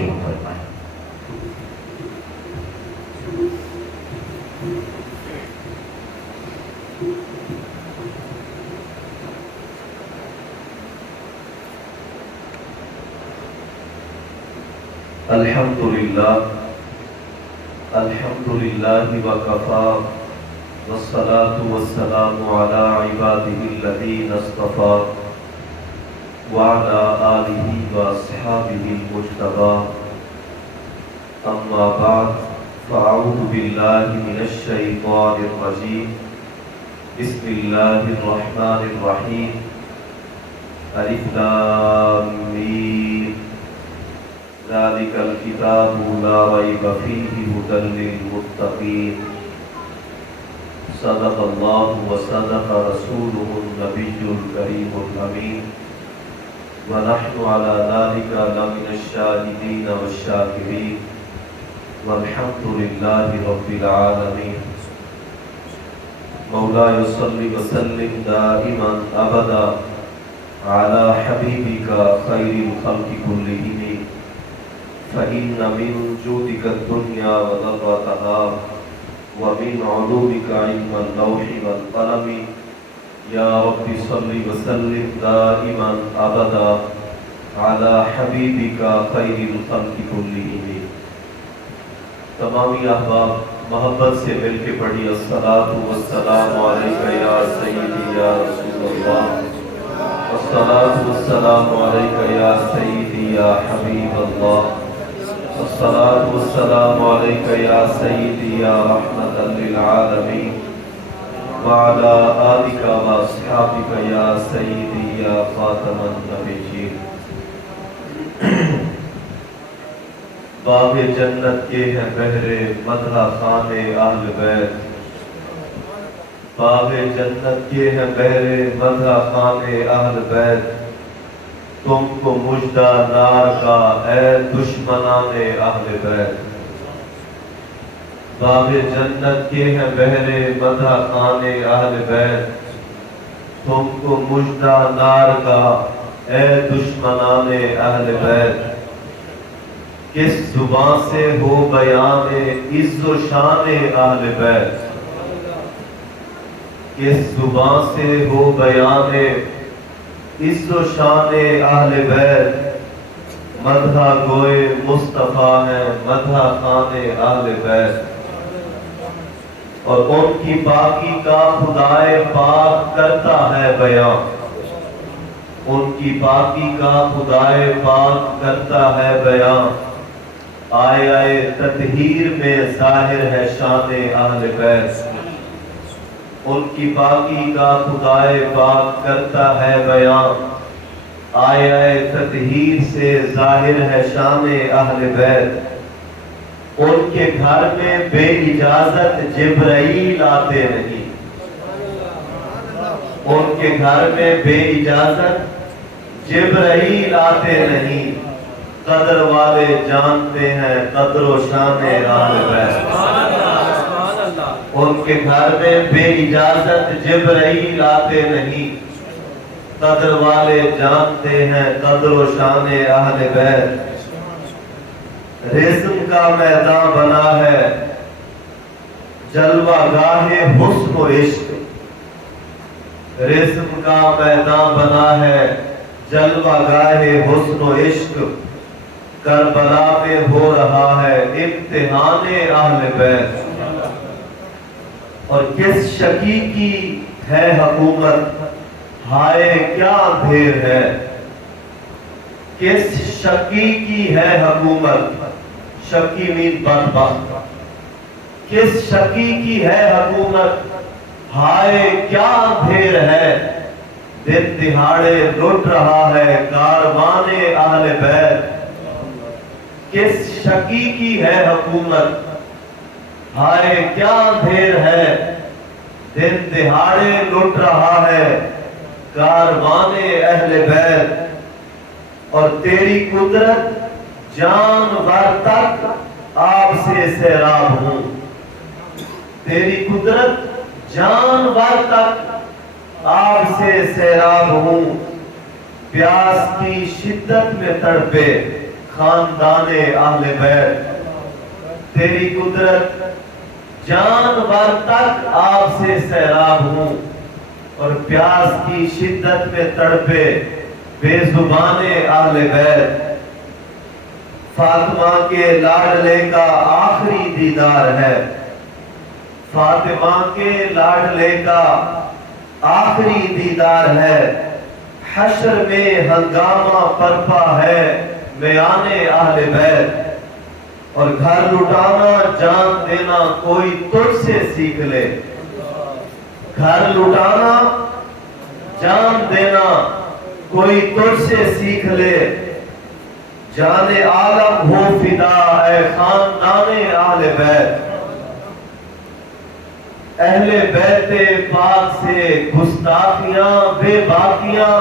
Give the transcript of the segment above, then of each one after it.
شروع فرمائیں۔ الحمدللہ وکفا والصلاة والسلام علی عبادہ الذین اصطفیٰ وعلی آلہ واصحابہ المجتبیٰ، اما بعد فاعوذ باللہ من الشیطان الرجیم، بسم اللہ الرحمن الرحیم، الف لام میم، ذالک الکتاب لا ریب فیہ ھدی للمتقین، صدق اللہ وصدق رسولہ النبی الکریم الامین، ونحن علی ذلک لمن الشاہدین والشاکرین، والحمد للہ رب العالمین۔ مولاي صل وسلم دائما ابدا على حبيبك خير الخلق كلهم، فإن من جودك الدنيا وضرتها، ومن علومك علم اللوح والقلم، يا رب صل وسلم دائما ابدا على حبيبك خير الخلق كلهم۔ تمامی احباب محبت سے مل کے پڑھی الصلاۃ والسلام علیک یا سیدی یا رسول اللہ، الصلاۃ والسلام علیک یا سیدی یا حبیب اللہ، الصلاۃ والسلام علیک یا سیدی یا رحمۃ للعالمین، وعلی آلک واصحابک یا سیدی یا خاتم النبیین۔ باب جنت کے ہیں بہرے مدح خوان اہل بیت، باب جنت کے ہیں بہرے مدح خوان اہل بیت، تم کو مژدہ نار کا اے دشمنان اہل بیت۔ باب جنت کے ہیں بہرے مدح خوان اہل بیت، تم کو مژدہ نار کا اے دشمنان اہل بیت۔ کس زبان سے ہو بیان عز و شان اہل بیت، کس زبان سے ہو بیان عز و شان اہل بیت، مدح گوئے مصطفیٰ ہیں مدح خوان اہل بیت، اور ان کی پاکی کا خدائے پاک کرتا ہے بیان، ان کی پاکی کا خدائے پاک کرتا ہے بیان، آئے تطہیر میں ظاہر ہے شان اہل بیت، ان کی پاکی کا خدائے پاک کرتا ہے بیان، آئے تطہیر سے ظاہر ہے شان اہل بیت، ان کے گھر میں بے اجازت جبرائیل آتے نہیں، ان کے گھر میں بے اجازت جبرائیل آتے نہیں، قدر والے جانتے ہیں قدر و شان اہل بیت، ان کے گھر میں بے اجازت جبرائیل آتے نہیں، قدر والے جانتے ہیں قدر و شان اہل بیت۔ رزق کا میدان بنا ہے جلوہ گاہ حسن و عشق، رزق کا میدان بنا ہے جلوہ گاہ حسن و عشق، کربلا میں ہو رہا ہے امتحان اہل بیت، اور کس شقی کی ہے حکومت ہائے کیا اندھیر ہے، کس شقی کی ہے حکومت، شقی مین بدبخت، کس شقی کی ہے حکومت ہائے کیا اندھیر ہے، دن دہاڑے لٹ رہا ہے کاروان اہل بیت، کس شقی کی ہے حکومت ہائے کیا اندھیر ہے، دن دہاڑے لٹ رہا ہے کاروان اہل بیت، اور تیری قدرت جانور تک آپ سے سیراب ہوں، تیری قدرت جانور تک آپ سے سیراب ہوں، پیاس کی شدت میں تڑپے خاندان اہل بیت، تیری قدرت جانور تک آپ سے سیراب ہوں، اور پیاس کی شدت میں تڑپے بے زبان اہل بیت۔ فاطمہ کے لاڈلے کا آخری دیدار ہے، فاطمہ کے لاڈلے کا آخری دیدار ہے، حشر میں ہنگامہ برپا ہے میان اہل بیت، اور گھر لٹانا جان دینا کوئی تجھ سے سیکھ لے، گھر لٹانا جان دینا کوئی تجھ سے سیکھ لے، جان عالم ہو فدا اے خاندان اہل بیت۔ اہل بیت پاک سے گستاخیاں بے باکیاں،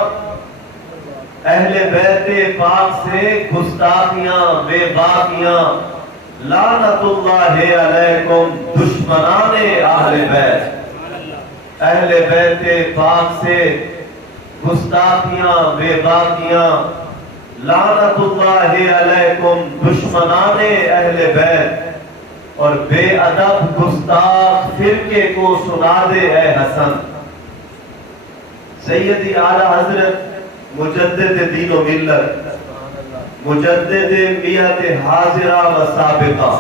اہل بیت پاک سے گستاخیاں بے باکیاں، لعنت اللہ علیکم دشمنان اہل بیت۔ اہل بیت پاک سے گستاخیاں بے باکیاں، لعنت اللہ علیکم دشمنان اہل بیت، اور بے ادب گستاخ فرقے کو سنا دے اے حسن۔ سیدی اعلی حضرت مجدد دین و ملت، مجدد بیعت حاضرہ و سابقہ،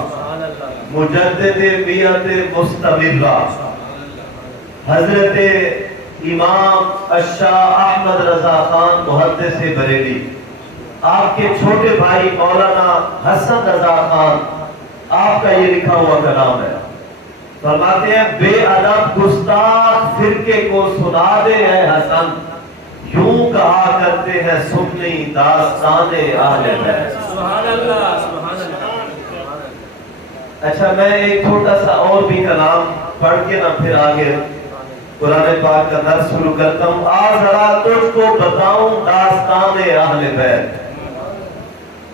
مجدد بیعت مستمرہ، حضرت امام الشاہ احمد رضا خان محدث بریلی، آپ کے چھوٹے بھائی مولانا حسن رضا خان، آپ کا یہ لکھا ہوا کلام ہے، فرماتے ہیں بے ادب گستاخ فرقے کو سنا دے اے حسن، یوں کہا کرتے ہیں سنی داستان اہل بیت۔ سبحان اللہ، سبحان اللہ۔ اچھا میں ایک چھوٹا سا اور بھی کلام پڑھ کے نا پھر آگے قرآن پاک کا درس شروع کرتا ہوں۔ آ ذرا تجھ کو بتاؤں داستان اہل بیت،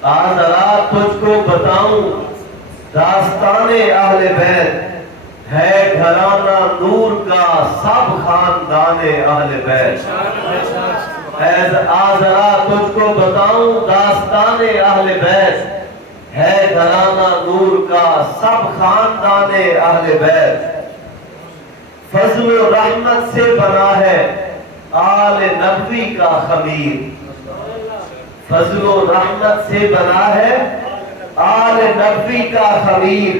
آ ذرا تجھ کو بتاؤں داستان اہل بیت، ہے گھرانہ نور کا سب خاندان اہل بیت۔ آ ذرا تجھ کو بتاؤں داستان اہل بیت، ہے گھرانہ نور کا سب خاندان اہل بیت، فضل و رحمت سے بنا ہے آل نبوی کا خمیر، فضل و رحمت سے بنا ہے آل نبوی کا خمیر،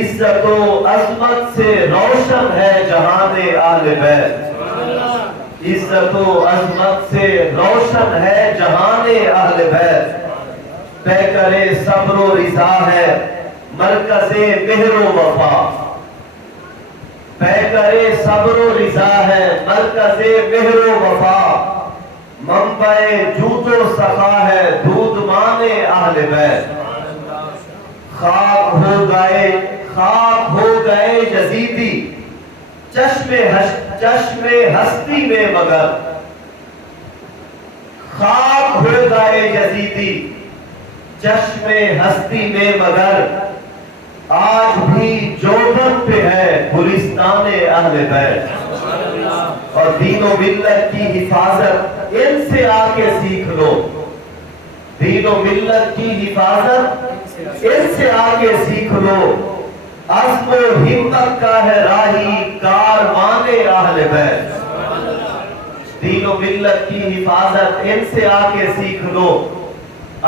عزت و عظمت سے روشن ہے جہان اہل بیت، عزت و عظمت سے روشن ہے جہان اہل بیت، پیکر صبر و رضا ہے مرکز مہر و وفا، پیکر صبر و رضا ہے مرکز مہر و وفا، منبع جود و سخا ہے دودمان اہل بیت، خاک ہو گئے یزیدی چشم ہستی میں مگر، خاک ہو گئے یزیدی چشم ہستی میں مگر، آج بھی جوبن پہ ہے گلستان اہل بیت، اور دین و ملت کی حفاظت ان سے آ کے سیکھ لو، دین و ملت کی حفاظت ان سے آ کے سیکھ لو، عزم و ہمت کا ہے راہی کاروان اہل بیت، دین و ملت کی حفاظت ان سے آ کے سیکھ لو،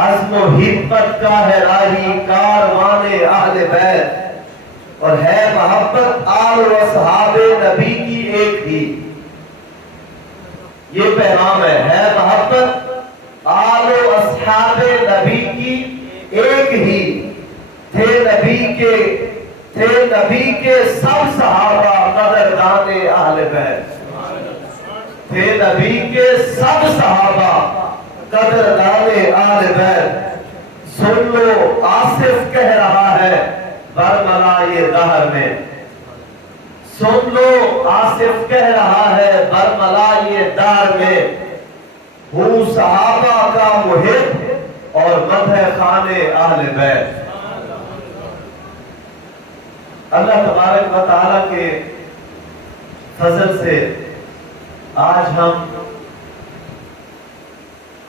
عزم و ہمت کا ہے راہی کاروان اہل بیت، اور ہے محبت آل و اصحاب نبی کی ایک ہی، یہ پیغام ہے محبت آل و اصحاب نبی کی ایک ہی، تھے نبی کے سب صحابہ قدردان اہل بیت، تھے نبی کے سب صحابہ قدردان اہل بیت، سن لو آصف کہہ رہا ہے برملا یہ دہر میں، سن لو آصف کہہ رہا ہے برملا یہ دہر میں، ہوں صحابہ کا محب اور مدح خان اہل بیت۔ اللہ تبارک و تعالیٰ کے فضل سے آج ہم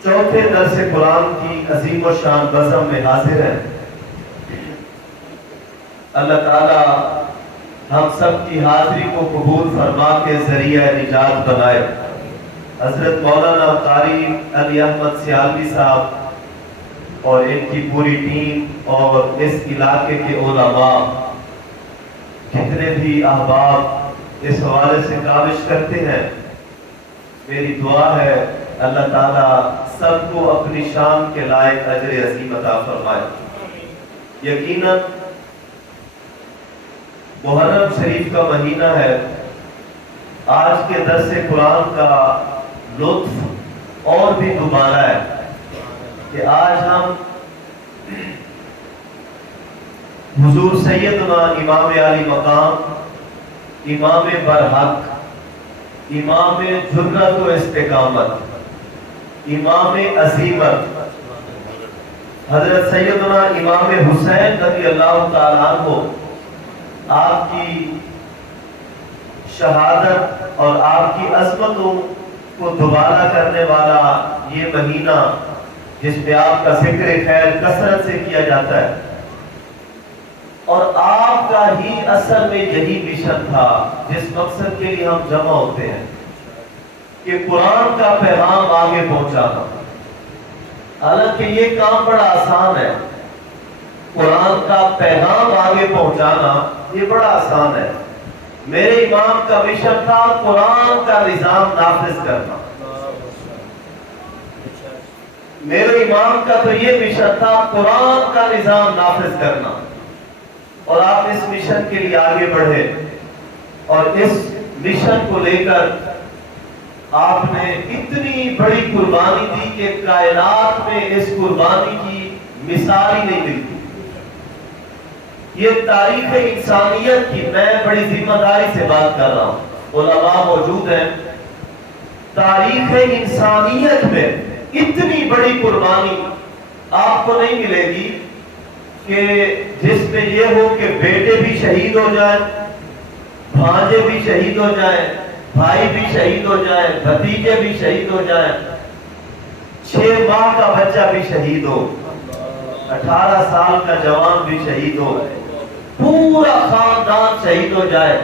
چوتھے درس قرآن کی عظیم و شان بزم میں حاضر ہیں۔ اللہ تعالی ہم سب کی حاضری کو قبول فرما کے ذریعہ نجات بنائے۔ حضرت مولانا قاری علی احمد سیالوی صاحب اور ان کی پوری ٹیم اور اس علاقے کے علماء جتنے بھی احباب اس حوالے سے کاوش کرتے ہیں، میری دعا ہے اللہ تعالیٰ سب کو اپنی شان کے لائق اجر عظیم عطا فرمائے۔ یقیناً محرم شریف کا مہینہ ہے۔ آج کے درس قرآن کا لطف اور بھی دوبارہ ہے کہ آج ہم حضور سیدنا امام علی مقام، امام برحق، امام جرت و استقامت، امام عظیمت حضرت سیدنا امام حسین رضی اللہ تعالیٰ عنہ، آپ کی شہادت اور آپ کی عظمتوں کو دوبارہ کرنے والا یہ مہینہ جس میں آپ کا ذکر خیر کثرت سے کیا جاتا ہے، اور آپ کا ہی اصل میں یہی مشن تھا جس مقصد کے لیے ہم جمع ہوتے ہیں کہ قرآن کا پیغام آگے پہنچانا۔ حالانکہ یہ کام بڑا آسان ہے، قرآن کا پیغام آگے پہنچانا یہ بڑا آسان ہے۔ میرے امام کا مشن تھا قرآن کا نظام نافذ کرنا۔ میرے امام کا تو یہ مشن تھا قرآن کا نظام نافذ کرنا، اور آپ اس مشن کے لیے آگے بڑھے اور اس مشن کو لے کر آپ نے اتنی بڑی قربانی دی کہ کائنات میں اس قربانی کی مثال ہی نہیں ملتی۔ یہ تاریخ انسانیت کی، میں بڑی ذمہ داری سے بات کر رہا ہوں، علماء موجود ہیں، تاریخ انسانیت میں اتنی بڑی قربانی آپ کو نہیں ملے گی کہ جس میں یہ ہو کہ بیٹے بھی شہید ہو جائیں، بھانجے بھی شہید ہو جائیں، بھائی بھی شہید ہو جائیں، بھتیجے بھی شہید ہو جائیں، 6 ماہ کا بچہ بھی شہید ہو، 18 سال کا جوان بھی شہید ہو، پورا خاندان شہید ہو جائے،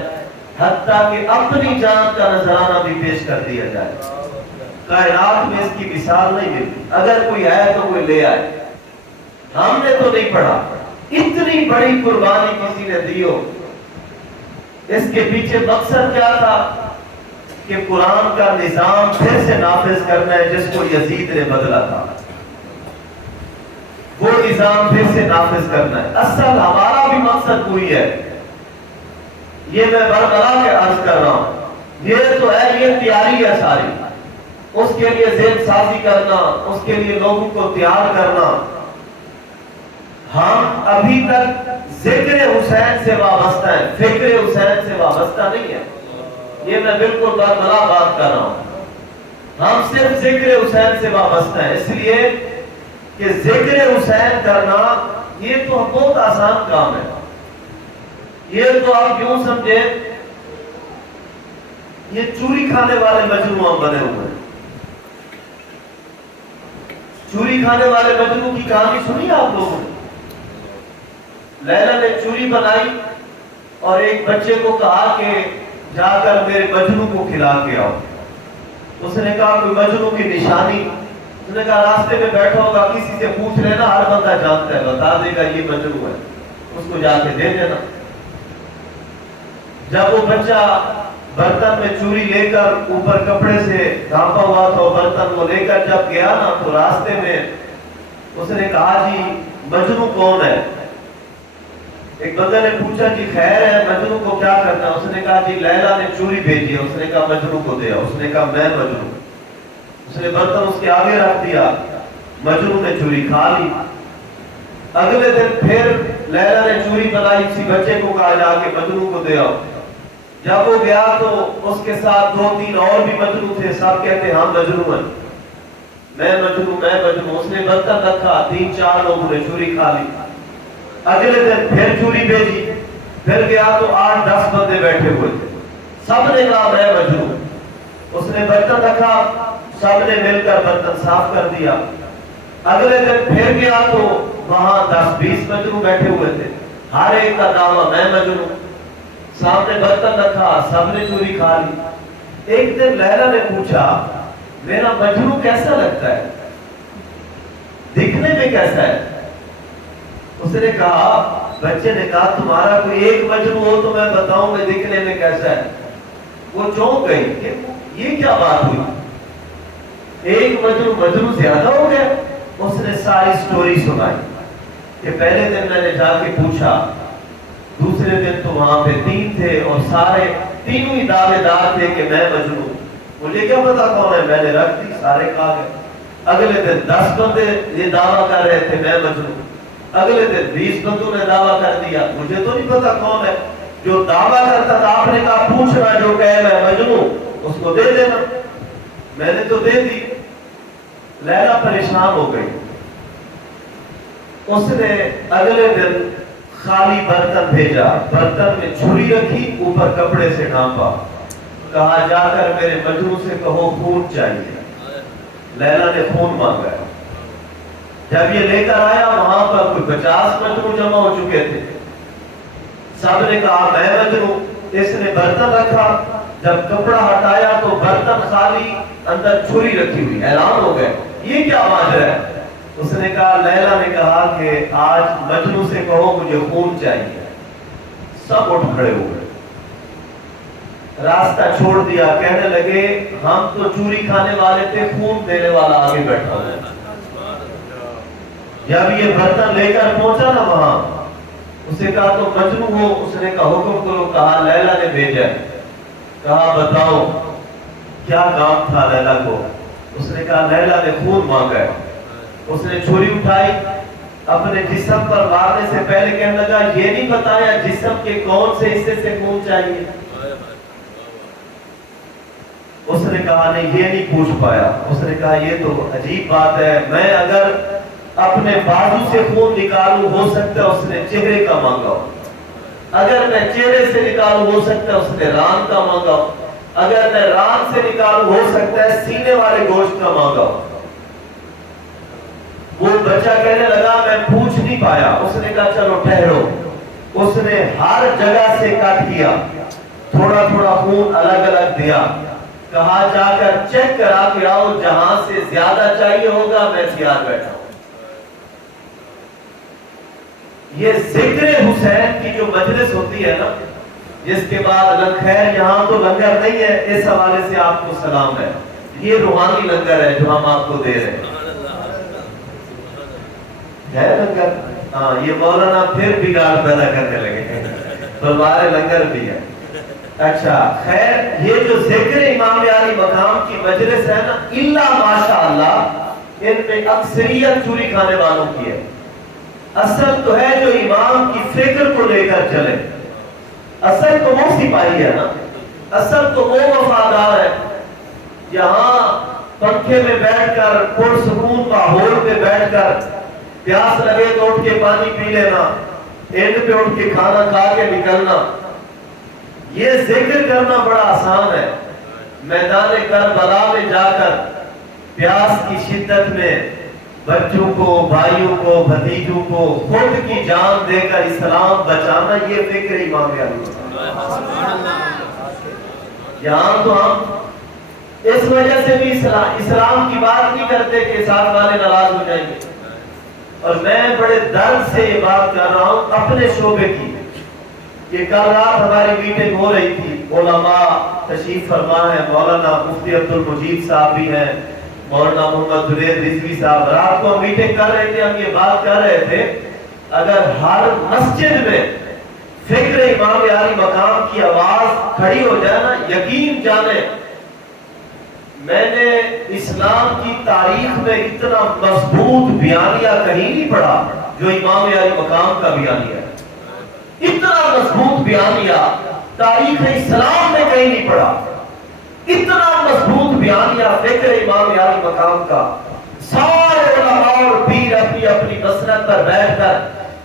حتیٰ کہ اپنی جان کا نذرانہ بھی پیش کر دیا جائے۔ کائنات میں اس کی مثال نہیں ملتی۔ اگر کوئی ہے تو کوئی لے آئے، ہم نے تو نہیں پڑھا اتنی بڑی قربانی کسی نے دی ہو۔ اس کے پیچھے مقصد کیا تھا کہ قرآن کا نظام پھر سے نافذ کرنا ہے جس کو یزید نے بدلا تھا، وہ نظام پھر سے نافذ کرنا ہے۔ اصل ہمارا بھی مقصد وہی ہے، یہ میں برقرار کے عرض کر رہا ہوں، یہ تو ہے، یہ تیاری ہے ساری، اس کے لیے ذہن سازی کرنا، اس کے لیے لوگوں کو تیار کرنا۔ ہم ابھی تک ذکر حسین سے وابستہ ہیں، فکر حسین سے وابستہ نہیں ہے، یہ میں بالکل برقرار بات کر رہا ہوں۔ ہم صرف ذکر حسین سے وابستہ ہیں، اس لیے کہ ذکر حسین کرنا یہ تو بہت آسان کام ہے۔ یہ تو آپ یوں سمجھیں یہ چوری کھانے والے مجنو ہم بنے ہوئے ہیں۔ چوری کھانے والے مجنو کی کہانی سنی آپ لوگوں نے؟ لیلا نے چوری بنائی اور ایک بچے کو کہا کہ جا کر میرے مجنو کو کھلا کے آؤ۔ اس نے کہا کوئی مجنو کی نشانی؟ اس نے کہا راستے میں بیٹھا ہوگا، کسی سے پوچھ لینا، ہر بندہ جانتا ہے، بتا دے گا یہ مجنو ہے، اس کو جا کے دے دینا۔ جب وہ بچہ برتن میں چوری لے کر، اوپر کپڑے سے ڈھانپا ہوا تھا برتن کو لے کر جب گیا نا، تو راستے میں اس نے کہا جی مجنو کون ہے؟ ایک بندے نے پوچھا جی خیر ہے، مجنو کو کیا کرنا؟ اس نے کہا جی لیلا نے چوری بھیجی ہے۔ اس نے کہا مجنو کو دیا۔ اس نے کہا میں مجنو۔ اس نے برتن اس کے آگے رکھ دیا، مجنو نے چوری کھا لی۔ اگلے دن پھر لیلا نے چوری بنائی، اسی بچے کو کہا جا کے مجنو کو دیا۔ جب وہ گیا تو اس کے ساتھ 2-3 اور بھی مجنو تھے، سب کہتے ہم مجنو ہیں، میں مجنو میں مجنو۔ اس نے برتن رکھا، 3-4 لوگوں نے چوری کھا لی۔ اگلے دن پھر چوری بھیجی، پھر گیا تو 8-10 بندے بیٹھے ہوئے تھے، سب نے کہا میں مجنو۔ اس نے برتن رکھا، سب نے مل کر برتن صاف کر دیا۔ اگلے دن پھر گیا تو وہاں 10-20 مجنون بیٹھے ہوئے تھے، ہر ایک کا دعویٰ میں مجنون۔ سامنے برتن رکھا، سب نے چوری کھا لی۔ ایک دن لیلا نے پوچھا میرا مجنون کیسا لگتا ہے، دکھنے میں کیسا ہے؟ اس نے کہا، بچے نے کہا تمہارا کوئی ایک مجنون ہو تو میں بتاؤں گا دکھنے میں کیسا ہے۔ وہ چونک گئی کہ یہ کیا بات ہوئی، ایک مجنون زیادہ ہو گیا۔ اس نے ساری سٹوری سنائی کہ پہلے دن میں نے جا کے پوچھا، دوسرے دن تو وہاں پہ 3 تھے اور سارے تینوں ہی دعوے دار تھے کہ میں مجنون، مجھے کیا پتا کون ہے، میں نے رکھ دی، سارے کھا گئے۔ اگلے دن 10 بندے یہ دعویٰ کر رہے تھے میں مجنون، اگلے دن 20 بندوں نے دعویٰ کر دیا، مجھے تو نہیں پتا کون ہے۔ جو دعویٰ کرتا تھا آپ نے کہا پوچھنا، جو کہے میں مجنون اس کو دے دینا، میں نے تو دے دی۔ لیلا پریشان ہو گئی، اس نے اگلے دن خالی برتن بھیجا، برتن میں چھری رکھی، اوپر کپڑے سے ڈھانپا، کہا جا کر میرے مجنون سے کہو خون چاہیے۔ لیلا نے خون مانگا، جب یہ لے کر آیا وہاں پر کوئی 50 مجنون جمع ہو چکے تھے، سب نے کہا میں مجنون۔ اس نے برتن رکھا، جب کپڑا ہٹایا تو برتن خالی، اندر چھری رکھی ہوئی، حیران ہو گئے یہ کیا ماجرا ہے۔ اس نے کہا، لیلا نے کہا کہ آج مجنون سے کہو مجھے خون چاہیے۔ سب اٹھ کھڑے ہوئے، راستہ چھوڑ دیا، کہنے لگے ہم تو چوری کھانے والے تھے، خون دینے والا آگے بیٹھا ہوا ہے۔ جب یہ برتن لے کر پہنچا نا وہاں، اسے کہا تو مجنون ہو، اس نے کہا حکم کرو، کہا لیلا نے بھیجا ہے۔ کہا بتاؤ کیا کام تھا لیلا کو؟ اس نے کہا لیلا نے خون مانگا ہے۔ اس نے چھری اٹھائی، اپنے جسم پر مارنے سے پہلے کہنے لگا یہ نہیں بتایا جسم کے کون سے حصے سے خون چاہیے۔ اس نے کہا نہیں یہ نہیں پوچھ پایا۔ اس نے کہا یہ تو عجیب بات ہے، میں اگر اپنے بازو سے خون نکالوں ہو سکتا ہے اس نے چہرے کا مانگا ہو، اگر میں چہرے سے نکالوں ہو سکتا ہے اس نے ران کا مانگا ہو، اگر میں ران سے نکالوں ہو سکتا ہے سینے والے گوشت کا مانگا ہو۔ وہ بچہ کہنے لگا میں پوچھ نہیں پایا۔ اس نے کہا چلو ٹھہرو۔ اس نے ہر جگہ سے کٹ کیا، تھوڑا تھوڑا خون الگ الگ دیا، کہا جا کر چیک کرا کے آؤ، جہاں سے زیادہ چاہیے ہوگا میں تیار بیٹھا ہوں۔ یہ ذکر حسین کی جو مجلس ہوتی ہے نا، جس کے بعد خیر یہاں تو لنگر نہیں ہے، اس حوالے سے آپ کو سلام ہے، یہ روحانی لنگر ہے جو ہم آپ کو دے رہے ہیں، ہے لنگر؟ ہاں، یہ مولانا پھر بگاڑ پیدا کرنے لگے ہیں، تو ہمارے لنگر بھی ہے۔ اچھا خیر، یہ جو ذکر امام علی مقام کی مجلس ہے نا، اللہ ماشاءاللہ ان میں اکثریت چوری کھانے والوں کی ہے۔ اصل تو ہے جو امام کی فکر کو لے کر چلے، اصل تو وہ سپاہی ہے نا، اصل تو وہ وفادار ہے۔ یہاں پنکھے میں بیٹھ کر پرسکون ماحول پہ بیٹھ کر پیاس لگے تو اٹھ کے پانی پی لینا، اینڈ پہ اٹھ کے کھانا کھا کے نکلنا، یہ ذکر کرنا بڑا آسان ہے۔ میدان کربلا میں جا کر پیاس کی شدت میں بچوں کو، بھائیوں کو، بھتیجوں کو خود کی جان دے کر اسلام بچانا، یہ فکر امام علی۔ یہاں تو ہم اس وجہ سے بھی اسلام کی بات نہیں کرتے کہ ساتھ والے ناراض ہو جائیں گے۔ اور میں بڑے درد سے یہ بات کر رہا ہوں اپنے شعبے کی، کہ کل رات ہماری میٹنگ ہو رہی تھی، علماء تشریف فرما ہے، مولانا مفتی عبد المجید صاحب بھی ہیں، مولانا محمد جنید رضوی صاحب، رات کو ہم میٹنگ کر رہے تھے، ہم یہ بات کر رہے تھے اگر ہر مسجد میں فکر امام علی مقام کی آواز کھڑی ہو جائے نا، یقین جانے میں نے اسلام کی تاریخ میں اتنا مضبوط بیانیہ کہیں نہیں پڑھا جو امام علی مقام کا بیانیہ ہے۔ اتنا مضبوط بیانیہ تاریخ اسلام میں کہیں نہیں پڑھا، اتنا مضبوط بیانیہ فکر امام علی مقام کا۔ سارے علماء اور پیر اپنی اپنی مسند پر بیٹھ کر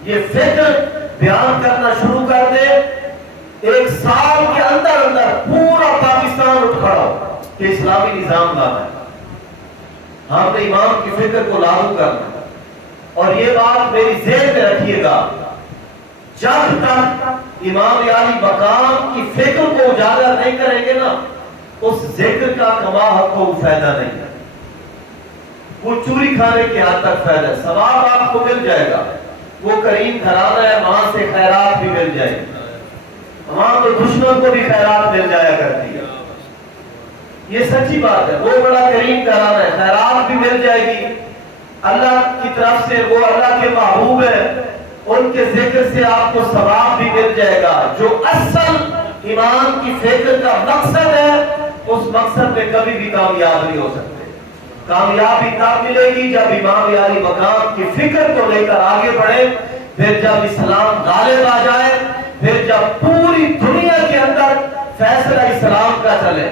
یہ فکر بیان کرنا شروع کر دے، ایک سال کے اندر اندر پورا پاکستان اٹھ کھڑا ہو۔ کہ اسلامی نظام لانا ہے، ہم نے امام کی فکر کو لاگو کرنا ہے۔ اور یہ بات میری ذہن میں رکھیے گا، جب تک امام علی مقام کی فکر کو اجاگر نہیں کریں گے نا، اس ذکر کا کما حق کو فائدہ نہیں ہے، وہ چوری کھانے کے حد تک فائدہ ہے، ثواب آپ کو مل جائے گا، وہ کریم گھرانہ ہے، وہاں سے خیرات بھی مل جائے گی، وہاں تو دشمن کو بھی خیرات مل جایا کرتی ہے، یہ سچی بات ہے، وہ بڑا کریم گھرانہ ہے، خیرات بھی مل جائے گی، اللہ کی طرف سے وہ اللہ کے محبوب ہے، ان کے ذکر سے آپ کو ثواب بھی مل جائے گا۔ جو اصل امام کی فکر کا مقصد ہے، اس مقصد میں کبھی بھی کامیاب نہیں ہو سکتے۔ کامیابی تب ملے گی جب امام علی مقام کی فکر کو لے کر آگے بڑھے، پھر جب اسلام غالب آ جائے، پھر جب پوری دنیا کے اندر فیصلہ اسلام کا چلے۔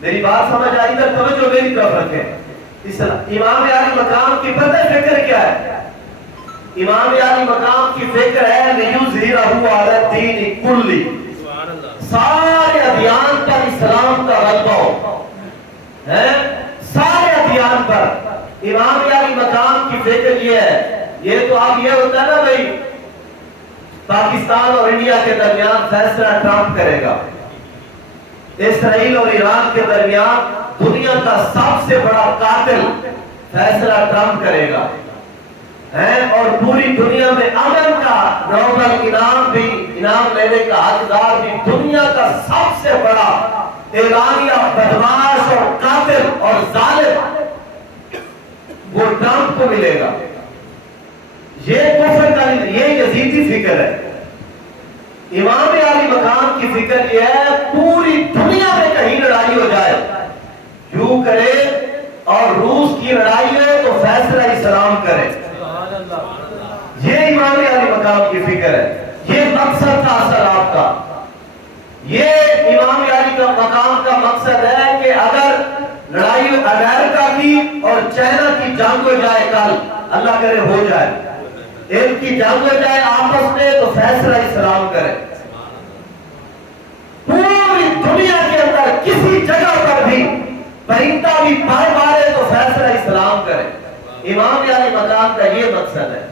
میری بات سمجھ آئی؟ ادھر توجہ میری طرف رکھیں۔ امام علی مقام کی پتہ فکر کیا ہے؟ امام علی مقام کی فکر ہے لیظہرہ علی الدین کلی، سارے ادیان پر اسلام کا غلبہ ہو، سارے ادیان پر۔ امام علی مقام کی فکر یہ ہے، یہ تو اب یہ ہوتا ہے نا بھائی، پاکستان اور انڈیا کے درمیان فیصلہ ٹرمپ کرے گا، اسرائیل اور ایران کے درمیان دنیا کا سب سے بڑا قاتل فیصلہ ٹرمپ کرے گا، اور پوری دنیا میں امن کا نوبل انعام لینے کا حقدار بھی دنیا کا سب سے بڑا اعلانیہ بدماش اور قاتل اور ظالم وہ ٹرمپ کو ملے گا۔ یہ کفر کا، یہ یزیدی فکر ہے۔ امام علی مقام کی فکر یہ ہے پوری دنیا میں کہیں لڑائی ہو جائے، یوں کرے اور روس کی لڑائی ہے تو فیصلہ اسلام کرے۔ یہ امام علی مقام کی فکر ہے، یہ مقصد تھا اصل آپ کا۔ یہ امام علی کا مقام کا مقصد ہے کہ اگر لڑائی امریکہ کی اور چائنا کی جنگ ہو جائے، کل اللہ کرے ہو جائے، ان کی جنگ ہو جائے آپس میں، تو فیصلہ اسلام کرے۔ پوری دنیا کے اندر کسی جگہ پر بھی پرندہ بھی پر مارے تو فیصلہ اسلام کرے۔ امام علی مقام کا یہ مقصد ہے۔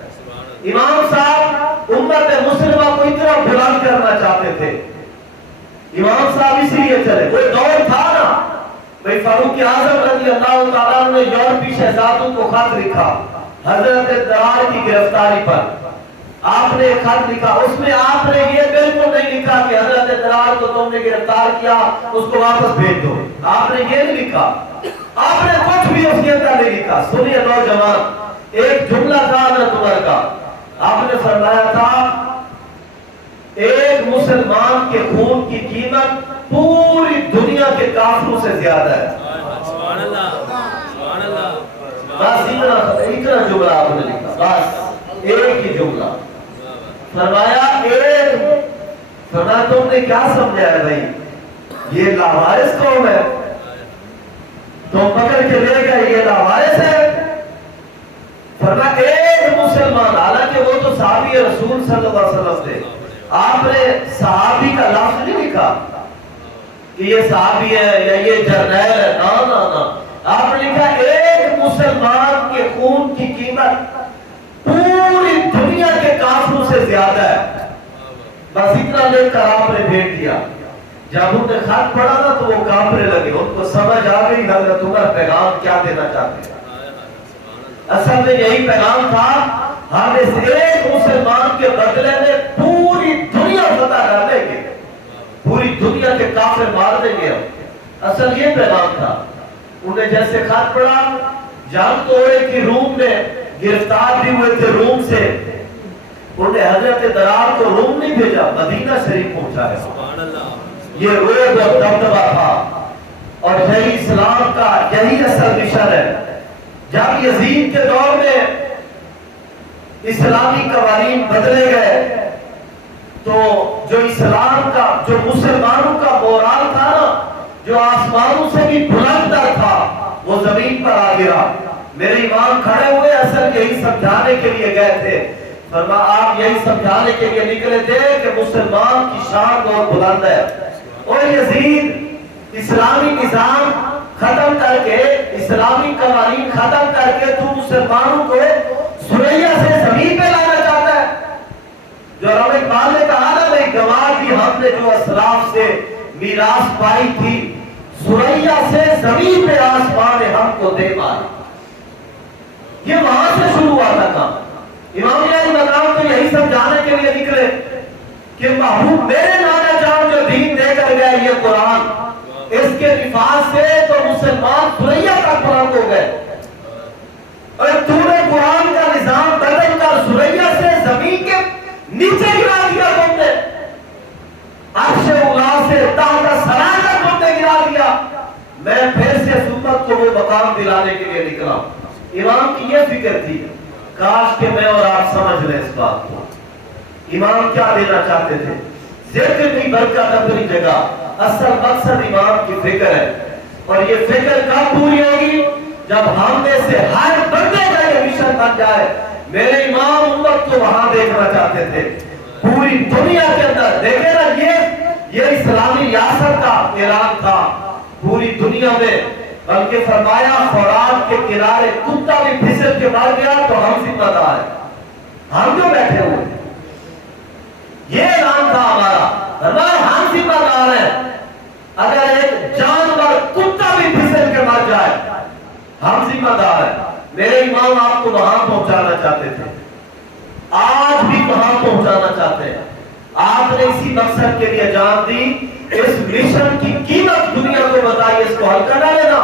امام صاحب امت مسلمہ کو اتنا بلند کرنا چاہتے تھے، امام صاحب اس لیے چلے، وہ دور تھا نا بھائی، فاروق اعظم رضی اللہ تعالیٰ نے یورپی شہزادوں کو خط لکھا حضرت درار کی گرفتاری پر، آپ نے خط لکھا، اس میں آپ نے یہ بالکل نہیں لکھا کہ حضرت درار کو تم نے گرفتار کیا اس کو واپس بھیج دو، آپ نے یہ نہیں لکھا، آپ نے کچھ بھی اس کے اندر نہیں لکھا۔ سنیے نوجوان، ایک جملہ تھا حضرت عمر کا، آپ نے فرمایا تھا ایک مسلمان کے خون کی قیمت پوری دنیا کے کافروں سے زیادہ ہے۔ سبحان اللہ، سبحان اللہ، بس اتنا جملہ آپ نے لکھا، بس ایک ہی جملہ فرمایا، فرمایا تم نے کیا سمجھا ہے بھائی، یہ لاوارث قوم ہے، تم پکڑ کے لے گئے یہ لاوارث ہے۔ فرمایا ایک مسلمان، حالانکہ وہ تو صحابی رسول صلی اللہ علیہ وسلم تھے، آپ نے صحابی کا لفظ نہیں لکھا کہ یہ صحابی ہے یا یہ جرنیل ہے، نا نا نا، آپ نے لکھا ایک مسلمان کے خون کی قیمت پوری دنیا کے کافروں سے زیادہ ہے۔ بس اتنا لے کر آپ نے بھیج دیا۔ جب انہوں نے خط پڑھا نا تو وہ کانپنے لگے، ان کو سمجھ آ گئی حضرت عمر پیغام کیا دینا چاہتے ہیں۔ اصل میں یہی پیغام تھا، ہم اس ایک مسلمان کے بدلے میں پوری دنیا فتح کر دیں گے، پوری دنیا کے کافر مار دیں گے۔ اصل یہ پیغام تھا۔ انہیں جیسے خط پڑھا، جنگ تو ہوئے کہ روم میں گرفتار بھی ہوئے تھے روم سے، انہیں حضرت درار کو روم نہیں بھیجا، مدینہ شریف پہنچایا۔ یہ روب اور دبدبہ تھا، اور یہی اسلام کا یہی اصل مشن ہے۔ جب یزید کے دور میں اسلامی قوانین بدلے گئے تو جو اسلام کا، جو مسلمانوں کا مورال تھا نا، جو آسمانوں سے بھی بلندر تھا، وہ زمین پر آ گرا۔ میرے امام کھڑے ہوئے، اصل یہی سمجھانے کے لیے گئے تھے، فرمایا آپ یہی سمجھانے کے لیے نکلے تھے کہ مسلمان کی شان بہت بلند ہے۔ اور یزید اسلامی نظام ختم کر کے، اسلامی قوانین ختم کر کے تو مسلمانوں کو سریا سے زمین پہ لانا چاہتا ہے؟ جو علامہ اقبال نے کہا نا، میں گواہ کی ہم نے جو اسلاف سے میراث پائی تھی، سریا سے زمین پہ آسمان ہم کو دے پائی۔ یہ وہاں سے شروع ہوا تھا کام۔ امام علی مقام تو یہی سمجھانے کے لیے نکلے کہ محبوب میرے نانا جان جو دین دے کر گئے یہ قرآن، اس کے نفاذ سے تو مسلمان سریا تک بلند ہو گئے، اور تو نے قرآن کا نظام بدل کر سریا سے زمین کے نیچے گرا دیا، تم نے عرش اولا سے تحت ثری تک تم نے گرا دیا۔ میں پھر سے امت کو وہ مقام دلانے کے لیے نکلا۔ امام کی یہ فکر تھی، کاش کہ میں اور آپ سمجھ لیں اس بات کو۔ امام کیا دینا چاہتے تھے؟ ذکر کی برکت اپنی جگہ، اصل مقصد امام کی فکر ہے، اور یہ فکر کب پوری ہوگی؟ جب ہم میں سے ہر بندے کا یہ مشن بن جائے۔ میرے امام امت کو وہاں دیکھنا چاہتے تھے، پوری دنیا کے اندر دیکھیں نا، یہ اسلامی ریاست کا اعلان تھا پوری دنیا میں، بلکہ فرمایا فرات کے کنارے کتا بھی پھسل کے مر گیا تو ہم ذمہ دار ہیں، ہم جو بیٹھے ہوئے، یہ اعلان تھا ہمارا، فرمایا ہم ذمہ دار ہیں، اگر ایک جانور کتا بھی پھسل کے مر جائے ہم ذمہ دار ہیں۔ میرے امام آپ کو وہاں پہنچانا چاہتے تھے، آج بھی وہاں پہنچانا چاہتے ہیں۔ آپ نے اسی مقصد کے لیے جان دی، اس مشن کی قیمت دنیا کو بتائی، اس کو ہلکا نہ لینا۔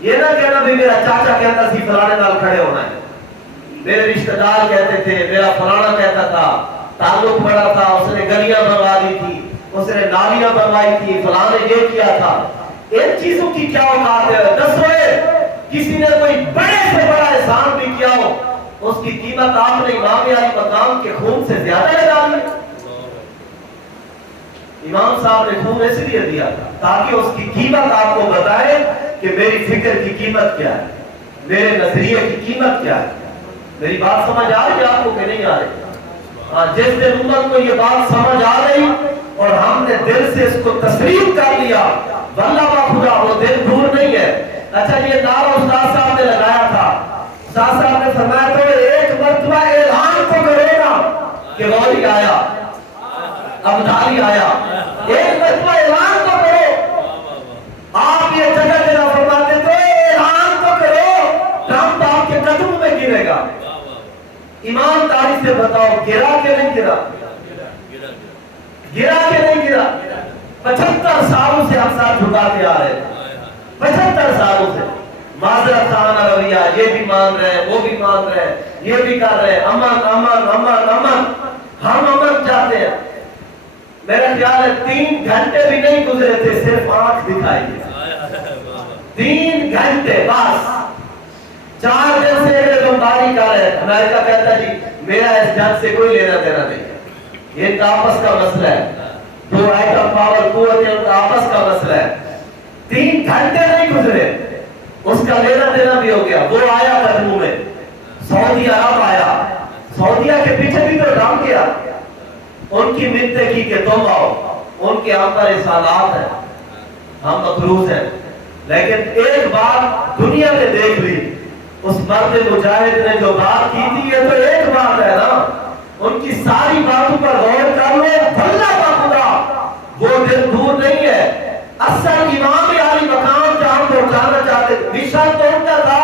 یہ نہ کہنا بھی میرا چاچا کہتا سی فلانے نال کھڑے ہونا ہے، میرے رشتہ دار کہتے تھے، میرا فلانا کہتا تھا، تعلق بڑا تھا، اس نے گلیاں بنوا دی تھی، اس نے نالیاں بنوائی تھی، فلاں نے یہ کیا تھا۔ ان چیزوں کی کیا اوقات ہے؟ دسویں کسی نے کوئی بڑے سے بڑا احسان بھی کیا ہو، اس کی قیمت آپ نے امام علی مقام کے خون سے زیادہ لگا لی۔ امام صاحب نے خون اس لیے دیا تھا تاکہ اس کی قیمت آپ کو بتائے کہ میری فکر کی قیمت کیا ہے، میرے نظریے کی قیمت کیا ہے۔ میری بات سمجھ آ رہی ہے آپ کو کہ نہیں آ رہی؟ جس دن امت کو یہ بات سمجھ آ رہی اور ہم نے دل سے اس کو تسلیم کر لیا، واللہ با خدا وہ دل دور نہیں ہے۔ اچھا یہ نعرہ استاد صاحب نے لگایا تھا، استاد صاحب نے فرمایا تو ایک مرتبہ اعلان تو کرے نا کہ غوری آیا، ابدالی آیا، ایک مرتبہ اعلان تو کرو۔ آپ یہ جگہ جگہ فرماتے تو اعلان تو کرو، ٹرمپ آپ کے قدم میں گرے گا۔ ایمانداری سے بتاؤ گرا کہ نہیں گرا؟ گرا کہ نہیں گرا؟ 75 سالوں سے ہم ساتھ جھکاتے آ رہے ہیں، 75 سالوں سے معذرت خانہ رویہ، یہ بھی مان رہے ہیں، وہ بھی مان رہے ہیں، یہ بھی کر رہے ہیں، امن امن امن امن، ہم امن چاہتے ہیں۔ میرا خیال ہے 3 گھنٹے بھی نہیں گزرے تھے، صرف آنکھ دکھائی ہے، 3 گھنٹے بس۔ 4 دن سے یہ بمباری کر رہے ہیں، امریکہ کہتا جی میرا اس جنگ سے کوئی لینا دینا نہیں، یہ آپس کا مسئلہ ہے، 2 ایٹم پاور قوتیں ان کا آپس کا مسئلہ ہے۔ 3 گھنٹے نہیں گزرے، اس کا لینا دینا بھی ہو گیا۔ وہ آیا قدموں میں، سعودی عرب آیا، سعودیہ کے پیچھے بھی تو ڈھام گیا، ان کی منتیں کی کہ تم آؤ، ان کے ہم پر احسانات ہیں، ہم مقروض ہیں، لیکن ایک بات دنیا نے دیکھ لی، اس مرد مجاہد نے جو بات کی تھی، یہ تو ایک بات ہے نا، ان کی ساری باتوں پر غور کر لو، بھلا با خدا وہ دل دور نہیں ہے۔ اصل امام علی مقام جہاں پہنچانا چاہتے تھے، مشن تو ان کا تھا،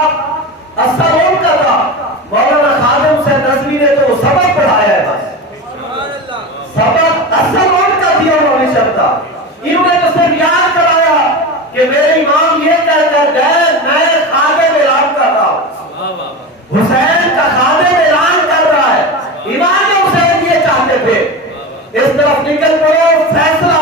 اصل ان کا تھا۔ مولانا خادم حسین نظوی نے تو سبق پڑھایا ہے، بس سبق اصل ان کا دیا ہوا مشن تھا۔ انہوں نے تو صرف یاد کرایا کہ میرے امام یہ کہہ کر گئے، میں خادم اعلان کر رہا ہوں، حسین کا خادم اعلان کر رہا ہے۔ امام حسین یہ چاہتے تھے، اس طرف نکل پڑو، فیصلہ